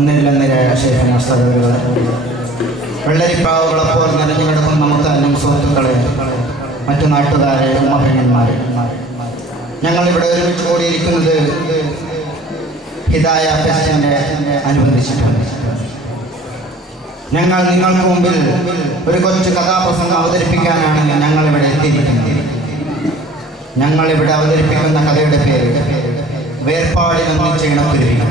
ഒന്നില്ലെന്നിരായ ശേഖന സഹോദരങ്ങളെ വെള്ളരിപ്പാവുകളപ്പോൾ നിറഞ്ഞു കിടക്കുന്ന മുത്താനും സുഹൃത്തുക്കളെ മറ്റു നാട്ടുകാരെ ഉമ്മഭയന്മാരെ ഞങ്ങളിവിടെ ഒരുമിച്ച് കൂടിയിരിക്കുന്നത് ഹിതായ ഫെസ്റ്റിനെ അനുബന്ധിച്ചിട്ടുണ്ട് ഞങ്ങൾ നിങ്ങൾക്ക് മുമ്പിൽ ഒരു കൊച്ചു കഥാപ്രസംഗം അവതരിപ്പിക്കാനാണ് ഞങ്ങൾ ഇവിടെ എത്തിയിരിക്കുന്നത്. ഞങ്ങൾ ഇവിടെ അവതരിപ്പിക്കുന്ന കഥയുടെ പേര് വേർപാടിലൊന്നിച്ച ഇണക്കുരുവികൾ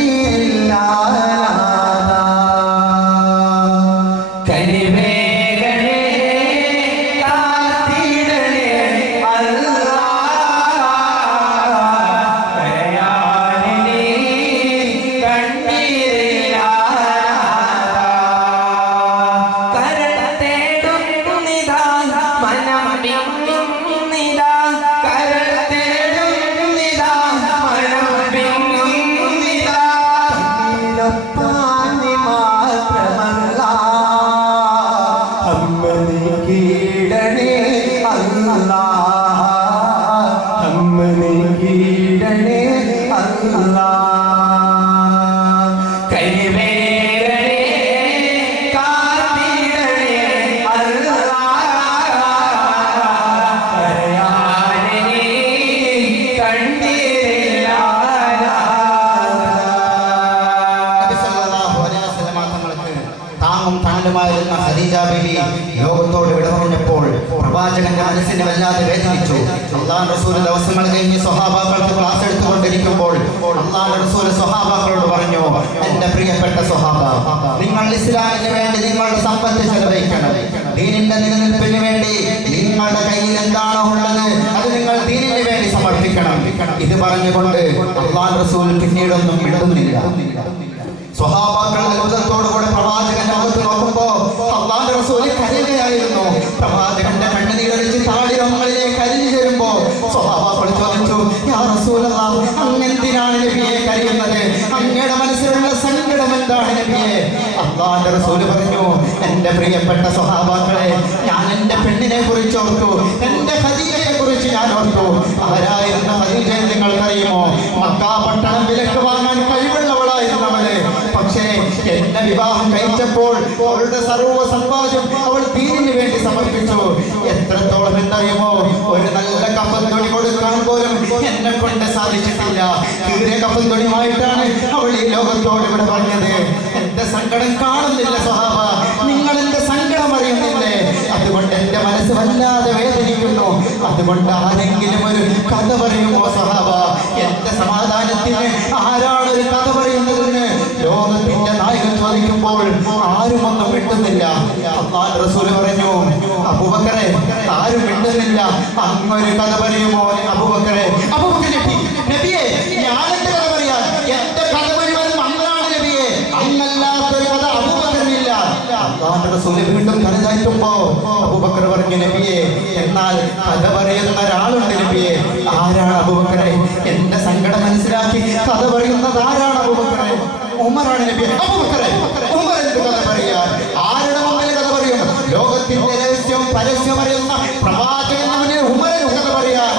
நீங்கிடனே அல்லா അള്ളാഹ് റസൂൽ ദിവസങ്ങൾ കഴിഞ്ഞ് സ്വഹാബാക്കൾക്ക് ക്ലാസ് എടുത്തുകൊണ്ടിരിക്കുമ്പോൾ അള്ളാഹ് റസൂൽ സ്വഹാബാക്കളോട് പറഞ്ഞു എന്റെ പ്രിയപ്പെട്ട സ്വഹാബ നിങ്ങൾ ഇസ്ലാമിന് വേണ്ടി നിങ്ങളുടെ സമ്പത്ത് ചെലവഴിക്കണം. ദീനിന്റെ നിലനിൽപ്പിന് വേണ്ടി നിങ്ങളുടെ കയ്യിൽ എന്താണോ ഉള്ളത് അത് നിങ്ങൾ ദീനിന് വേണ്ടി സമർപ്പിക്കണം. ഇത് പറഞ്ഞുകൊണ്ട് അള്ളാൻ റസൂൽ പിന്നീടൊന്നും ഇടുന്നില്ല. സ്വഹാബാക്കൾ അത്ഭുതത്തോടുകൂടെ പ്രവാചകന്റെ മുഖത്ത് നോക്കുമ്പോ അള്ളാന്റെ റസൂൽ കരയുകയായിരുന്നു. പ്രവാചകന്റെ അങ്ങെന്തിനാണ് നബിയെ കരയുന്നത്? അങ്ങയുടെ മനസ്സിലുള്ള സങ്കടം എന്താണ് നബിയെ? അള്ളാന്റെ റസൂൽ പറഞ്ഞു എന്റെ പ്രിയപ്പെട്ട സ്വഭാവങ്ങളെ ഞാൻ എന്റെ പെണ്ണിനെ കുറിച്ച് ഓർത്തു. എന്റെ ഹദീജയെ കുറിച്ച് ഞാൻ ഓർത്തു. ആരായിരുന്ന ഹദീജയെ നിങ്ങൾക്കറിയുമോ മക്കാ പട്ടണം വിലക്ക് വാങ്ങാൻ കഴിവുള്ളവളായിരുന്നവൾ പക്ഷേ എന്നെ വിവാഹം കഴിച്ചപ്പോൾ അവളുടെ സർവ സമ്പാദ്യം അവൾ ദീനിന് വേണ്ടി സമർപ്പിച്ചു. എത്രത്തോളം എന്നറിയുമോ? ഒരു നല്ല കപ്പൽ തുണി കൊടുക്കാൻ പോലും എന്നെ കൊണ്ട് സാധിച്ചിട്ടില്ല. തീരെ കപ്പൽ തുണിയുമായിട്ടാണ് അവൾ ഈ ലോകത്തോട് ഇവിടെ പറഞ്ഞത്. എന്റെ സങ്കടം കാണുന്നില്ല സ്വഭാവ നിങ്ങൾ എന്റെ സങ്കടം അറിയുന്നില്ലേ? അതുകൊണ്ട് എന്റെ മനസ്സ് വല്ലാതെ വേദനിക്കുന്നു. അതുകൊണ്ട് ആരെങ്കിലും ഒരു കഥ പറയുമോ സ്വഭാവ എന്റെ സമാധാനത്തിന് ആരാണ് ഒരു കഥ പറയുന്നതെന്ന് ലോകത്തിന്റെ നായകൻ ചോദിക്കുമ്പോൾ ആരും ഒന്നും അള്ളാഹ് റസൂൽ പറഞ്ഞു അബൂബക്കറെ ആരും മിണ്ടുന്നില്ല. അങ്ങൊരു കഥ പറയുമോ? അബുബക്കറെ ഞാൻ എന്റെ എന്റെ കഥ പറഞ്ഞു എന്നാൽ കഥ പറയുന്ന ഒരാളുണ്ട് എന്റെ സങ്കടം മനസ്സിലാക്കി കഥ പറയുന്നത് ആരാണ് അബുബക്കറെ? ഉമറാണ് നബിയെ. അബൂബക്കറെ പരസ്യം അറിയുന്ന പ്രവാചകൻ മുന്നിൽ ഉമരെ കഥ പറയാൻ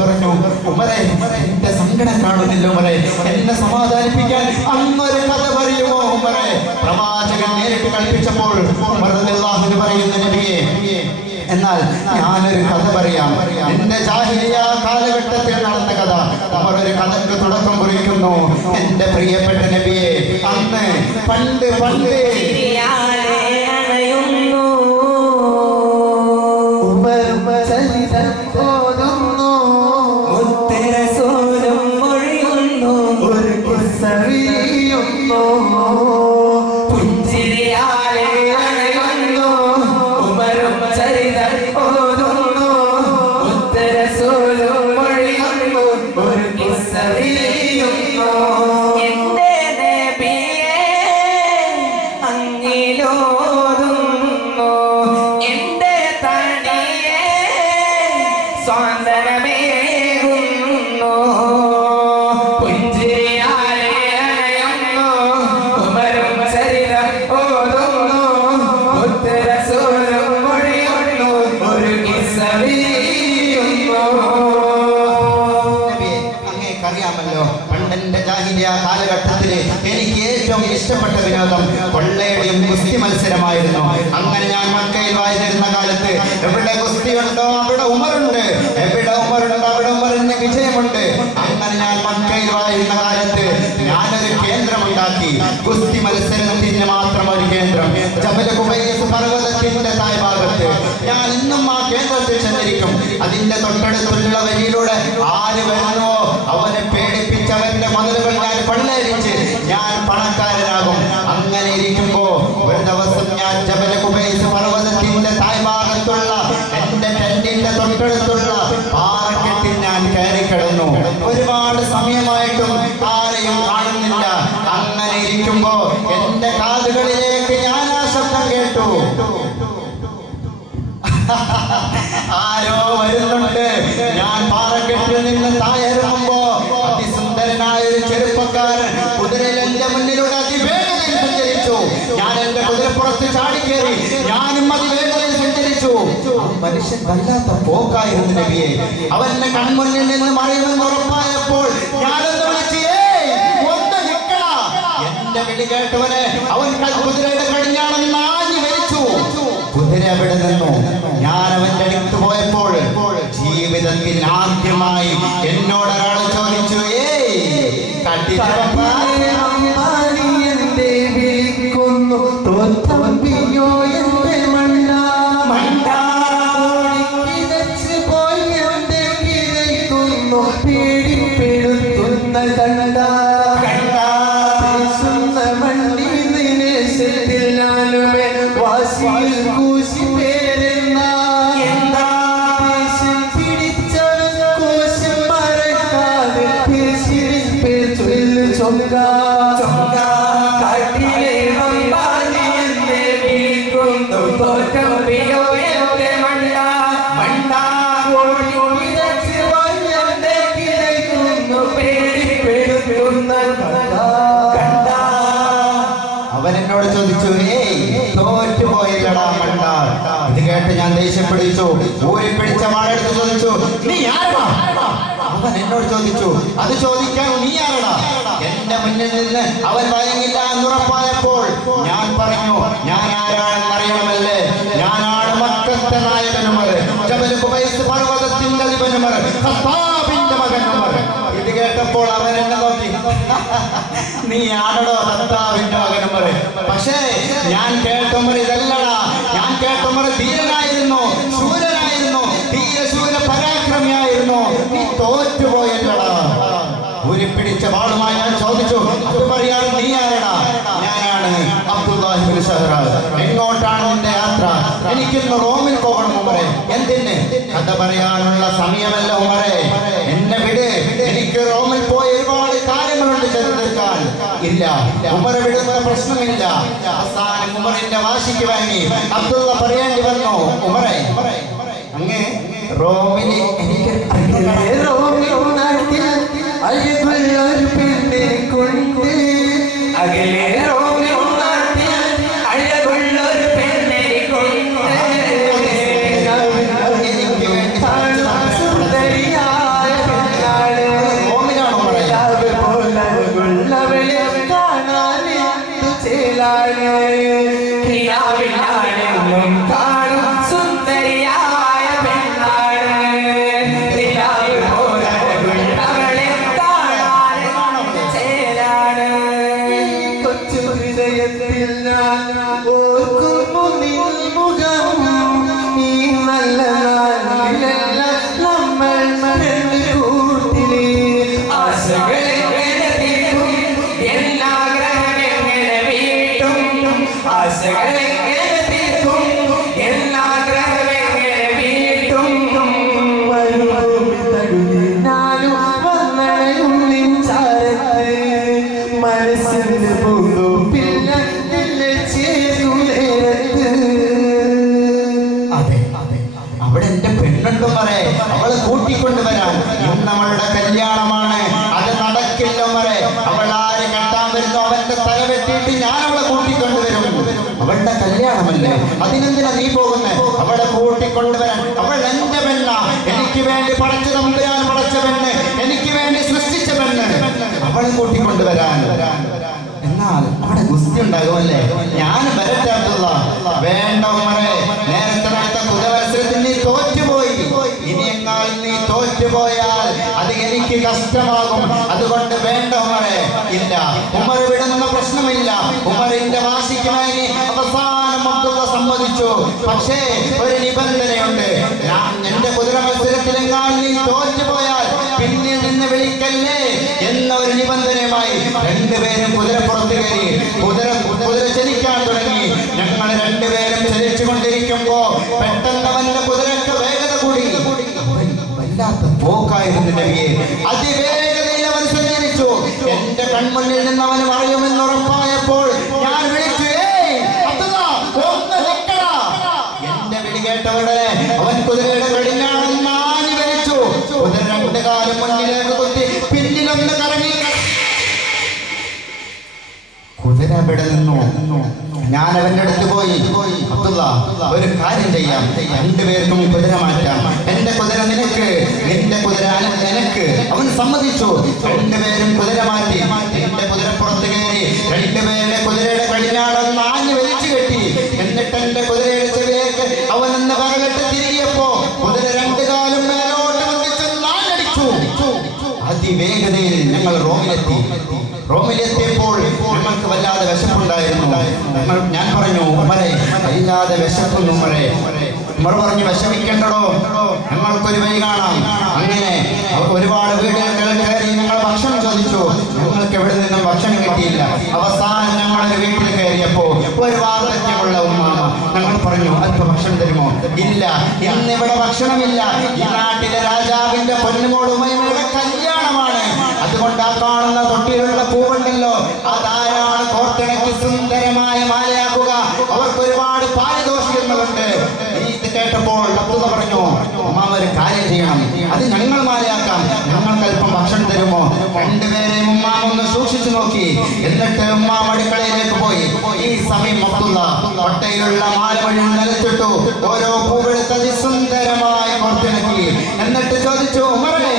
പറഞ്ഞു ഉമറെ എന്റെ സങ്കടം കാണുന്നില്ല ഉമരെ എന്നെ സമാധാനിപ്പിക്കാൻ അങ്ങൊരു കഥ പറയുമോ ഉമരെ പ്രവാചകൻ നേരിട്ട് കളിപ്പിച്ചപ്പോൾ ഉമർ പറയുന്നു നബിയെ എന്നാൽ ഞാനൊരു കഥ പറയാം. എന്റെ ജാഹിരിയ കാലഘട്ടത്തിൽ നടന്ന കഥ. അവർ ഒരു കഥക്ക് തുടക്കം കുറിക്കുന്നു. എന്റെ പ്രിയപ്പെട്ട നബിയെ അന്ന് പണ്ട് പണ്ട് ആ കാലഘട്ടത്തിൽ എനിക്ക് ഏറ്റവും ഇഷ്ടപ്പെട്ട വിനോദം കൊള്ളയുടെയും ഗുസ്തി മത്സരമായിരുന്നു. അങ്ങനെ ഞാൻ മക്കയിൽ വായിച്ചിരുന്ന കാലത്ത് എവിടെ ഗുസ്തിയുണ്ടോ അവിടെ ഉമറുണ്ട് എവിടെ ഉമറുണ്ടോ അവിടെ ഉമറിന് വിജയമുണ്ട്. അങ്ങനെ ഞാൻ മക്കയിൽ വായിരുന്ന കാലത്ത് ഞാനൊരു കേന്ദ്രമുണ്ടാക്കി. ഗുസ്തി മത്സരത്തിന് മാത്രം ഒരു കേന്ദ്രം. ജബല കുബൈസ് പർവതത്തിന്റെ തായ്ഭാഗത്ത് ഞാൻ ഇന്നും ആ കേന്ദ്രത്തിൽ ചെന്നിരിക്കും. അതിന്റെ തൊട്ടടുത്തുള്ള വരിയിലൂടെ ആര് വരുന്നോ അവനെ പേടിപ്പിച്ചവന്റെ മതിലുകൾ ഞാൻ പള്ളരിച്ച് ഞാൻ പണക്കാരനാകും. അങ്ങനെ ഇരിക്കുമ്പോ ഒരു ദിവസം ഞാൻ ജബല കുബൈസ് പർവതത്തിന്റെ തായ്ഭാഗത്തുള്ള എന്റെ ടെന്റിന്റെ തൊട്ടടുത്തുള്ള പാറക്കെട്ടിൽ ഞാൻ കയറി കിടന്നു. ഒരുപാട് സമയമായിട്ടും ആരെയും കാണുന്നില്ല. അങ്ങനെ ഇരിക്കുമ്പോ എന്റെ കാതുകളിലേക്ക് ഞാൻ ആ ശബ്ദം കേട്ടു. ആരോ വരുന്നുണ്ട്. ഞാൻ പാറക്കെട്ടിൽ നിന്ന് താഴെറുമ്പോ മനുഷ്യൻ വല്ലാത്ത പോക്കായിരുന്നു നബിയെ. അവന്റെ കൺമുന്നിൽ നിന്ന് മറിയുമെന്ന് ഉറപ്പായപ്പോൾ ആദ്യമായി എന്നോട് ചോദിച്ചു കേട്ട് ഞാൻ ദേഷ്യപ്പിടിച്ചു ഊരി പിടിച്ച വാഴെടുത്ത് ചോദിച്ചു നീ ആരടാ? അവൻ എന്നോട് ചോദിച്ചു അത് ചോദിക്കാൻ നീ ആരടാ? എന്റെ മുന്നിൽ നിന്ന് അവൻ വഴങ്ങില്ല എന്നുറപ്പായപ്പോൾ ഞാൻ പറഞ്ഞു ഞാൻ ആരാണെന്ന് അറിയണമല്ലേ? ഞാനാണ് മക്കത്തെ നായകനുമർ പർവതത്തിന്റെ അധിപനുമർ മകനുമർ. ഇത് കേട്ടപ്പോൾ അവൻ എന്നെ നോക്കി നീ ആണോ ഭർത്താവിന്റെ മകനും പറയും പക്ഷേ ഞാൻ കേട്ടുമ്പോൾ ഇതല്ലടാ ഞാൻ കേട്ടുമ്പോൾ ധീരനായിരുന്നു ശൂരനായിരുന്നു. ധീരശൂര പരാക്രമിയായിരുന്നു. നീ തോറ്റുപോയല്ലടാ. പിടിച്ച വാളുമായി ഞാൻ ചോദിച്ചു അത് പറയാതെ നീ ആരടാ? ഞാനാണ് അബ്ദുല്ലാഹിബിൻ എങ്ങോട്ടാണ് നിന്റെ യാത്ര. എനിക്കിന്ന് റോമിൽ പോകണം ഉമറെ. എന്തിന്? കഥ പറയാനുള്ള സമയമല്ല ഉമറെ. എന്നെ വിട്. എനിക്ക് റോമിൽ ഇല്ല. ഉമർ വിടുന്ന പ്രശ്നമില്ല. അവസാനം ഉമറിന്റെ വാശിക്ക് വാങ്ങി അബ്ദുള്ള പറയേണ്ടി വന്നു. ഉമറെ അങ്ങ് റോമിനെ എനിക്ക് അഴകുള്ളൊരു പെണ്ണെ കൊണ്ട് അകലെ റോമിൽ Amen. മനസ്സിന് നേരത്ത് അതെ അവിടെ എന്റെ പെണ്ണുണ്ടും പറേ അവളെ കൂട്ടിക്കൊണ്ട് വരാൻ. ഇന്ന് കല്യാണമാണ്. അത് നടക്കില്ല അവൾ ആര് കെട്ടാൻ വരുന്നു അവന്റെ തല വെട്ടിയിട്ട് ഞാൻ അവളെ കൂട്ടിക്കൊണ്ടുവരും അവളുടെ കല്യാണമല്ലേ? അതിനെന്തിനാ നീ പോകുന്നേ? അവളെ കൂട്ടിക്കൊണ്ടുവരാൻ അവൾ എന്റെ പെണ്ണ. എനിക്ക് വേണ്ടി പടച്ചു തമ്പുരാൻ പടച്ച പെണ്ണ്. എനിക്ക് വേണ്ടി സൃഷ്ടിച്ച പെണ്ണ്. അവൾ അവളെ കൂട്ടിക്കൊണ്ടുവരാൻ അവിടെ ഉണ്ടാകും ഞാൻ അബ്ദുള്ള വേണ്ട ഉമ്മറെ നേരത്തെ നടത്ത കുതവത്സരത്തിൽ നീ തോറ്റുപോയി. ഇനി എന്നാൽ നീ തോറ്റുപോയാൽ അത് എനിക്ക് കഷ്ടമാകും. അതുകൊണ്ട് വേണ്ട ഉമ്മറെ ഇല്ല. ഉമർ വിടുന്ന പ്രശ്നമില്ല. അബ്ദുള്ള സമ്മതിച്ചു പക്ഷേ ഒരു നിബന്ധനയുണ്ട്. എന്റെ കുതിര മത്സരത്തിലെങ്ങാൾ നീ തോറ്റുപോയാൽ പിന്നിൽ നിന്ന് വിളിക്കല്ലേ എന്ന ഒരു നിബന്ധനയുമായി രണ്ടുപേരും കുതിരപ്പുറത്ത് കയറി കുതിര കുതിര ചലിക്കാൻ തുടങ്ങി. ഞങ്ങൾ രണ്ടുപേരും ചലിച്ചു കൊണ്ടിരിക്കുമ്പോ പെട്ടെന്ന് അവന്റെ കുതിരക്ക് വേഗത കൂടി. വല്ലാത്ത പോക്കായിരുന്നു നബിയെ. അതിവേഗതയിൽ അവൻ സഞ്ചരിച്ചു. എന്റെ കൺമുന്നിൽ നിന്ന് അവൻ മറിയുമെന്ന് ഉറപ്പായപ്പോൾ ഞാൻ വിളിച്ചു. കുതിരയുടെ വെടിഞ്ഞാണം നാഞ്ഞു വലിച്ചു കുതിര രണ്ട് കാലം മുന്നിലേക്ക് കുത്തി പിന്നിലൊന്ന് കറങ്ങി കുതിര ഇവിടെ നിന്നു. ഞാൻ അവന്റെ അടുത്ത് പോയി. അബ്ദുള്ള ഒരു കാര്യം ചെയ്യാം. രണ്ടുപേർക്കും കുതിര മാറ്റാം. എന്റെ കുതിര നിനക്ക് നിന്റെ കുതിര നിനക്ക് അവൻ സമ്മതിച്ചു. രണ്ടുപേരും കുതിര മാറ്റി. അതിവേഗതയിൽ ഞങ്ങൾ റോമിലെത്തി. റോമിലെത്തിയപ്പോൾ ഞങ്ങൾക്ക് വല്ലാതെ വിശപ്പുണ്ടായിരുന്നു. ഞാൻ പറഞ്ഞു ഉമരെ വല്ലാതെ വിശക്കുന്നു ഉമരെ ഉമർ പറഞ്ഞു വിഷമിക്കണ്ടടോ. ഞങ്ങൾക്കൊരു വഴി കാണാം. അങ്ങനെ ഒരുപാട് വീടുകൾ കയറി ഞങ്ങൾ ഭക്ഷണം ചോദിച്ചു. ഞങ്ങൾക്ക് എവിടെ നിന്നും ഭക്ഷണം കിട്ടിയില്ല. അവസാനം ഞങ്ങളൊരു വീട്ടിൽ കയറിയപ്പോ ഒരു വാർദ്ധക്യമുള്ള ഉമ്മാമ ഞങ്ങൾ പറഞ്ഞു അല്പ ഭക്ഷണം തരുമോ? ഇല്ല ഇന്നിവിടെ ഭക്ഷണമില്ല. ഈ നാട്ടിലെ രാജാവിന്റെ പൊന്നുമോളുമായി കല്യാണമാണ് അതുകൊണ്ട് ആ കാണുന്ന തൊട്ടിലുള്ള പൂവുണ്ടല്ലോ. അതാരാണ് കോർത്തിണക്കി സുന്ദരമായ മാലയാക്കുക. അവർക്ക് ഒരുപാട് പാരിതോഷികങ്ങളുണ്ട്. ഇത് കേട്ടപ്പോൾ തത്വത പറഞ്ഞു ഉമ്മാമ ഒരു കാര്യം ചെയ്യണം. അത് ഞങ്ങൾ മാലയാക്കാം. ഞങ്ങൾക്ക് അല്പം ഭക്ഷണം തരുമോ? രണ്ടുപേരെയും ഉമ്മാമ ഒന്ന് സൂക്ഷിച്ചു നോക്കി. എന്നിട്ട് ഉമ്മാമ അടുക്കളയിലേക്ക് പോയി. ഈ സമയം അബ്ദുള്ള കൊട്ടയിലുള്ള മാല വഴി നിലച്ചിട്ടു ഓരോ പൂവെടുത്ത് അതിസുന്ദരമായി കോർത്തിണക്കി. എന്നിട്ട് ചോദിച്ചു ഉമറേ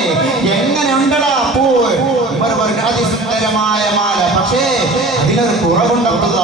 ഉമർ പറഞ്ഞു അതിസുന്ദരമായ മാല. പക്ഷേ അതിനൊരു കുറവുണ്ടല്ല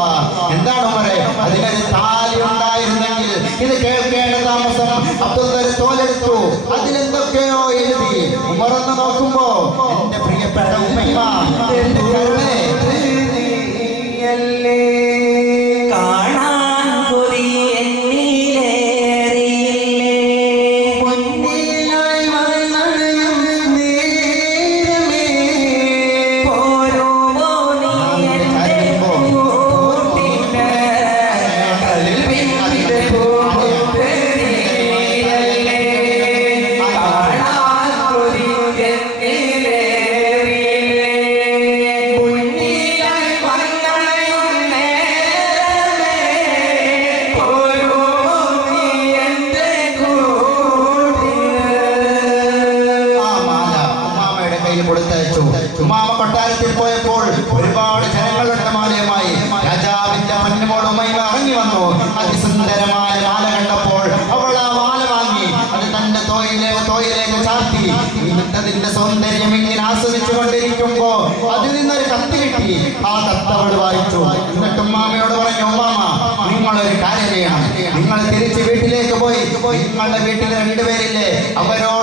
കൊട്ടാരത്തിൽ പോയപ്പോൾ ഒരുപാട് ജനങ്ങളുടെ മാലയുമായി രാജാവിന്റെ പൊന്നുമോൾ ഉമ്മയും ഇറങ്ങി വന്നു. അതിസുന്ദരമായ മാല കണ്ടപ്പോൾ അവൾ ആ മാല വാങ്ങി. അത് തന്റെ തോയിലെ തോയിലേക്ക് ചാർത്തി. ഇന്നത്തതിന്റെ സൗന്ദര്യം ഇങ്ങനെ ആസ്വദിച്ചു കൊണ്ടിരിക്കുമ്പോ അതിൽ നിന്നൊരു കത്ത് കിട്ടി. ആ കത്ത് അവൾ വായിച്ചു. എന്നിട്ട് ഉമ്മാമയോട് പറഞ്ഞു ഉമ്മാമ നിങ്ങളൊരു ഒരു ചെയ്യണം. നിങ്ങൾ തിരിച്ച് വീട്ടിലേക്ക് പോയി. നിങ്ങളുടെ വീട്ടിൽ രണ്ടുപേരില്ലേ? അവരോട്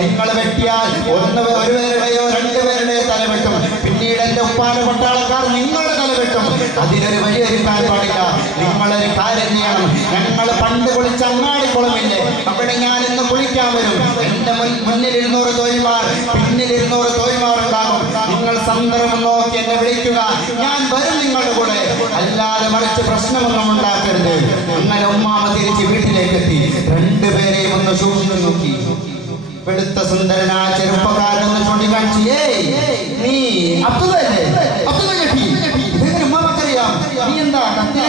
നിങ്ങൾ വെട്ടിയാൽ ഒന്ന് ഒരു പേരുടെയോ രണ്ടുപേരുടെയോ തല വെട്ടും. പിന്നീട് എന്റെ ഉപ്പാട് പട്ടാളക്കാർ നിങ്ങളുടെ തല വെട്ടും. അതിനൊരു ഒരുക്കാൻ പാടില്ല. നിങ്ങളൊരു കാര്യം ചെയ്യണം. ഞങ്ങൾ പണ്ട് കുളിച്ച അങ്ങാടിക്കുളമില്ലേ? അവിടെ ഞാൻ ഇന്ന് കുളിക്കാൻ വരും. എന്റെ മുന്നിൽ ഇരുന്നൂറ് തോയിമാർ പിന്നിൽ ഇരുന്നൂറ് തോയിമാർ ഉണ്ടാകും. നിങ്ങൾ സന്ദർഭം നോക്കി എന്നെ വിളിക്കുക. ഞാൻ വരും നിങ്ങളുടെ കൂടെ. അല്ലാതെ മറിച്ച് പ്രശ്നമൊന്നും ഉണ്ടാക്കരുത്. അങ്ങനെ ഉമ്മാമ തിരിച്ച് വീട്ടിലേക്ക് എത്തി രണ്ടുപേരെയും ഒന്ന് സൂക്ഷിച്ചു നോക്കി. വെളുത്ത സുന്ദരനായ ചെറുപ്പക്കാരനെന്ന് ചൂണ്ടിക്കാണിച്ചു ഏയ്. നീ അബ്ദുല്ലേ ഇതെങ്ങനെ ഉമ്മാമക്കറിയാം നീ എന്താ കത്തിലെഴുതിയത്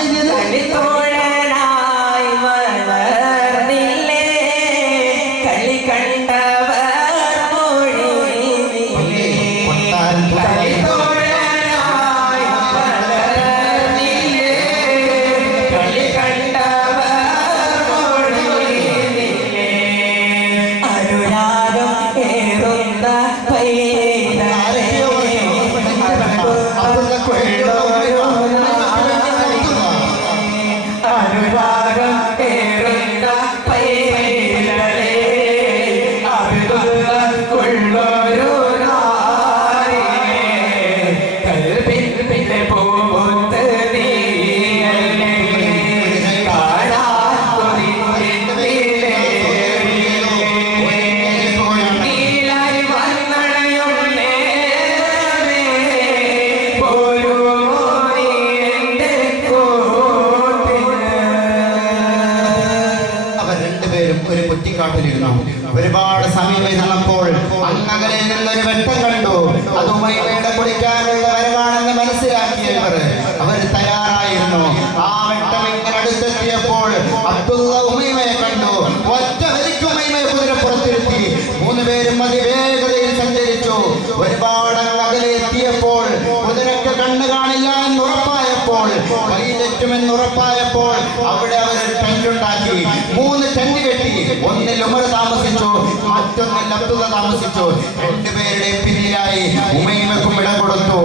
കൈതെറ്റുമെന്ന് ഉറപ്പായപ്പോൾ അവിടെ അവർ ടെന്റുണ്ടാക്കി. മൂന്ന് ടെന്റ് കെട്ടി. ഒന്നിൽ ഉമർ താമസിച്ചു മറ്റൊന്നിൽ അബ്ദുള്ള താമസിച്ചു. രണ്ടുപേരുടെ പിന്നിലായി ഉമൈമക്കും ഇടം കൊടുത്തു.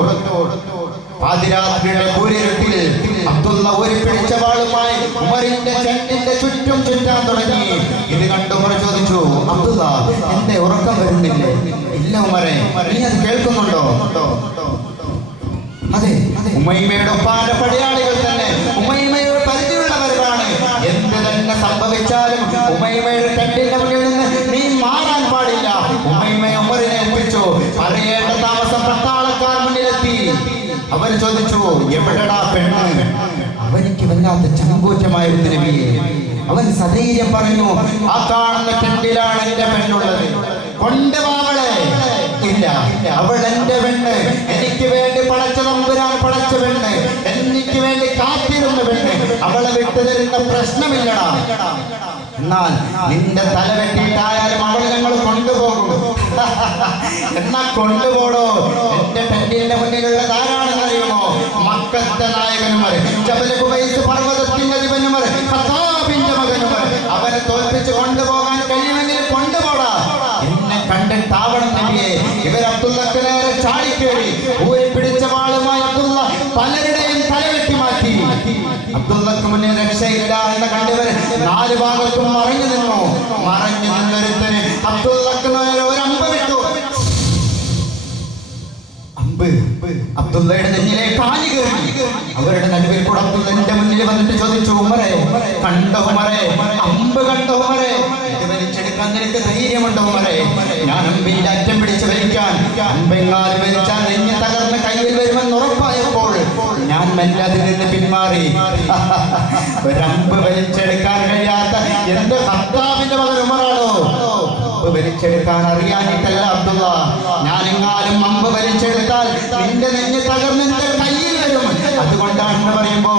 പാതിരാത്രിയുടെ കൂരിരുട്ടിൽ അബ്ദുള്ള ഒരു പിടിച്ച വാളുമായി ഉമറിന്റെ ചെണ്ടിന്റെ ചുറ്റും ചുറ്റാൻ തുടങ്ങി. ഇത് കണ്ട് ഉമർ ചോദിച്ചു അബ്ദുള്ള എന്റെ ഉറക്കം വരുന്നില്ലേ? ഇല്ല ഉമറെ നീ അത് കേൾക്കുന്നുണ്ടോ? അതെ ഉമൈമയുടെ ഒപ്പാന പടയാളികൾ തന്നെ. ഉമൈമയുടെ പരിചയമുള്ളവരാണ് എന്ത് തന്നെ സംഭവിച്ചാലും ഉമൈമയുടെ ടെന്റിന്റെ മുന്നിൽ നിന്ന് നീ മാറാൻ പാടില്ല. ഉമൈമയെ ഉമറിനെ ഒപ്പിച്ചു പറയേണ്ട താമസം പട്ടാളക്കാർ മുന്നിലെത്തി. അവർ ചോദിച്ചു എവിടെടാ പെണ്ണ്? അവനിക്ക് വല്ലാത്ത ചങ്കൂറ്റമായിരുന്നു നബിയെ അവൻ സധൈര്യം പറഞ്ഞു ആ കാണുന്ന കെട്ടിലാണ് എന്റെ പെണ്ണുള്ളത്. കൊണ്ടുവാവളെ ഇല്ല. അവൾ എന്റെ പെണ്ണ്. എനിക്ക് വേണ്ടി അവളെ വിട്ടു തരുന്ന പ്രശ്നമില്ലടാ. എന്നാൽ നിന്റെ തല വെട്ടിയിട്ടായാലും അവൾ ഞങ്ങൾ കൊണ്ടുപോകും. എന്നാ കൊണ്ടുപോടോ? എന്റെ പെണ്ണിന്റെ മുന്നിലുള്ള ആരാണെന്ന് അറിയുമോ? മക്കത്തെ നായകനുമാർ ജബലകുബൈസ് പർവതത്തിന്റെ അധിപനുമാർ ഖത്താബിന്റെ മകനുമാർ അവരെ തോൽപ്പിച്ച് കൊണ്ടുപോകാൻ കഴിയുമെങ്കിൽ കൊണ്ടുപോടാ. എന്നെ കണ്ടിട്ടാവണം നബിയെ ഇവർ അബ്ദുള്ളക്ക് നേരെ ചാടിക്കേറി മുന്നിൽ രക്ഷയില്ല എന്ന് കണ്ടവർ നാല് ഭാഗത്തും മറിഞ്ഞു നിന്നു? മറഞ്ഞു നിന്നൊരുത്തന് അബ്ദുള്ളയുടെ നെഞ്ഞിലെ അവരുടെ നടുവിൽ കൂടെ അബ്ദുള്ളന്റെ മുന്നിൽ വന്നിട്ട് ചോദിച്ചു ഉമറെ കണ്ട ഉമറെ അമ്പ് കണ്ട ഉമറെ വലിച്ചെടുക്കാൻ നിനക്ക് ധൈര്യമുണ്ടോ ഉമറെ ഞാൻ അമ്പിന്റെ അറ്റം പിടിച്ച് വലിക്കാൻ. അമ്പെങ്ങാൽ വലിച്ചാൽ നെഞ്ഞ് തകർന്ന് കയ്യിൽ വരുമെന്ന് ഉറപ്പായപ്പോൾ ഞാൻ മെല്ലെ അതിൽ നിന്ന് പിന്മാറി. ഒരമ്പ് വലിച്ചെടുക്കാൻ കഴിയാത്ത എന്റെ ഭർത്താവിന്റെ മകൻ ഉമറാണോ അമ്പ് വലിച്ചെടുക്കാൻ അറിയാനിട്ടല്ല അബ്ദുള്ള. ഞാനെങ്ങാലും അമ്പ് വലിച്ചെടുത്താൽ നിന്റെ നെഞ്ഞ് തകർന്ന് നിന്റെ കയ്യിൽ വരും. അതുകൊണ്ടാണ് എന്ന് പറയുമ്പോ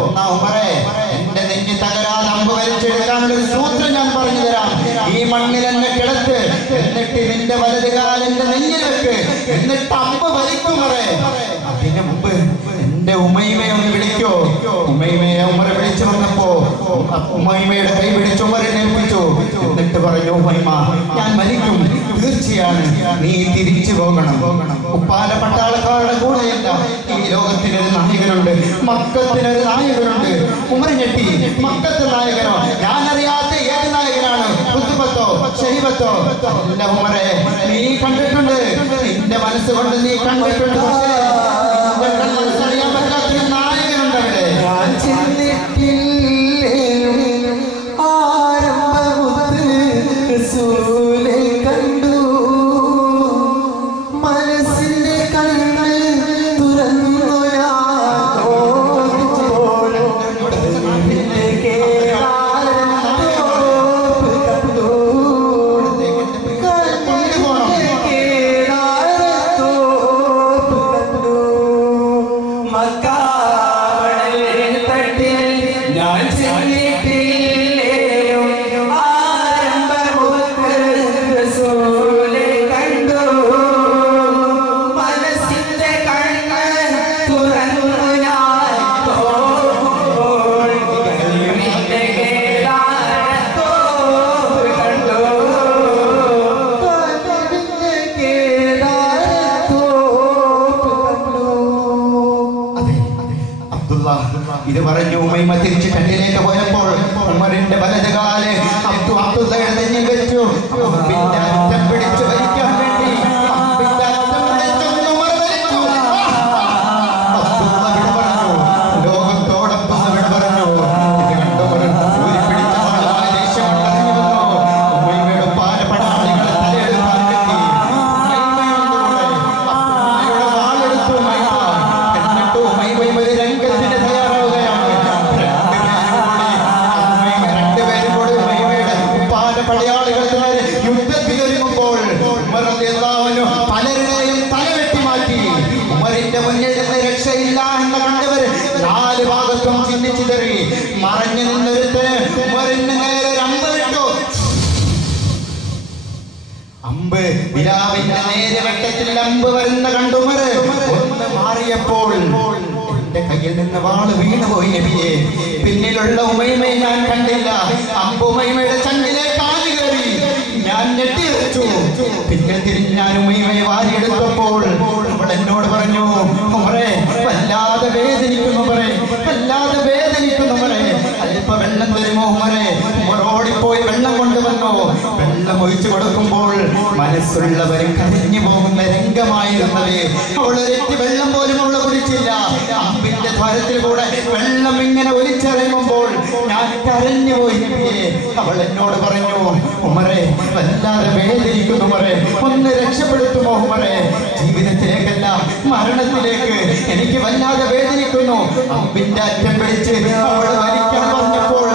എന്നാ ഉമറെ എന്റെ നെഞ്ഞ് തകരാതെ അമ്പ് വലിച്ചെടുക്കാനുള്ള ഒരു സൂത്രം ഞാൻ പറഞ്ഞു തരാം. ഈ മണ്ണിൽ എന്നെ കിടത്ത് എന്നിട്ട് നിന്റെ വലത് കാലിന്റെ നെഞ്ഞിലേക്ക് എന്നിട്ട് അമ്പ് ഉമൈമയുടെ കൈ പിടിച്ച് ഉമറെ എന്നിട്ട് പറഞ്ഞു ഉമൈമ ഞാൻ മരിക്കും. തീർച്ചയാണ്. നീ തിരിച്ചു പോകണം. ഉപ്പാല പട്ടാളക്കാരുടെ കൂടെയല്ല. ഈ ലോകത്തിനൊരു നായകനുണ്ട്. മക്കത്തിനൊരു നായകനുണ്ട്. ഉമർ ഞെട്ടി. മക്കത്തെ നായകനോ? ഞാൻ അറിയാത്ത ഏത് നായകനാണ്? ബുദ്ധിമത്തോ ഷഹിബത്തോ? എന്റെ ഉമറെ നീ കണ്ടിട്ടുണ്ട്. നിന്റെ മനസ്സുകൊണ്ട് നീ കണ്ടിട്ടുണ്ട്. പക്ഷേ നിന്റെ കണ്ണറിയാൻ പറ്റാത്തൊരു നായകനുണ്ട് അവിടെ. ഞാൻ ഇത് പറഞ്ഞു ഉമൈമ തിരിച്ച് കണ്ണിലേക്ക് പോയപ്പോൾ ഉമറിന്റെ വലതുകാലെ കാൽ അബ്ദു നെഞ്ഞിൽ വെച്ചു. അമ്പിന്റെ മുന്നിൽ നിന്ന് രക്ഷയില്ല എന്ന് കണ്ടവർ നാല് ഭാഗത്തും ചിന്തിച്ചു തെറി മറഞ്ഞു നിന്നൊരുത്തന് മുരന്ന് നേരെ അമ്പ് വിട്ടു നേരെ വെട്ടത്തിൽ അമ്പ് വരുന്ന കണ്ടുമർ. ഒന്ന് മാറിയപ്പോൾ എന്റെ കയ്യിൽ നിന്ന് വാൾ വീണുപോയി നബിയെ. പിന്നിലുള്ള ഉമൈമയെ ഞാൻ കണ്ടില്ല. അമ്പുമൈമയുടെ ചണ്ടിലെ കാൽ ഞാൻ ഞെട്ടി വെച്ചു പിന്നെ തിരിഞ്ഞ് ഞാൻ ഉമയമയെ വാരിയെടുത്തപ്പോൾ അവൾ എന്നോട് പറഞ്ഞു ഉമറെ വല്ലാതെ വേദനിക്കുന്നു പറേ വല്ലാതെ വേദനിക്കുന്നു പറേ അല്പ വെള്ളം തരുമോ ഉമറെ ഓടിപ്പോയി വെള്ളം കൊണ്ടുവന്നു. വെള്ളം ഒഴിച്ചു കൊടുക്കുമ്പോൾ മനസ്സുള്ളവരും കരഞ്ഞു പോകുന്ന രംഗമായിരുന്നത്. അവളൊരെത്തി വെള്ളം പോലും അവളെ കുടിച്ചില്ല. അമ്പിന്റെ ദ്വാരത്തിൽ കൂടെ വെള്ളം ഇങ്ങനെ ഒലിച്ചിറങ്ങുമ്പോൾ ഞാൻ കരഞ്ഞു പോയി. അവൾ എന്നോട് പറഞ്ഞു ഉമറെ വല്ലാതെ വേദനിക്കുന്നു ഉമറെ ഒന്ന് രക്ഷപ്പെടുത്തുമോ ഉമറെ ജീവിതത്തിലേക്കല്ല മരണത്തിലേക്ക്. എനിക്ക് വല്ലാതെ വേദനിക്കുന്നു. അമ്പിന്റെ അറ്റം പിടിച്ച് അവൾ മരിക്കാൻ പറഞ്ഞപ്പോൾ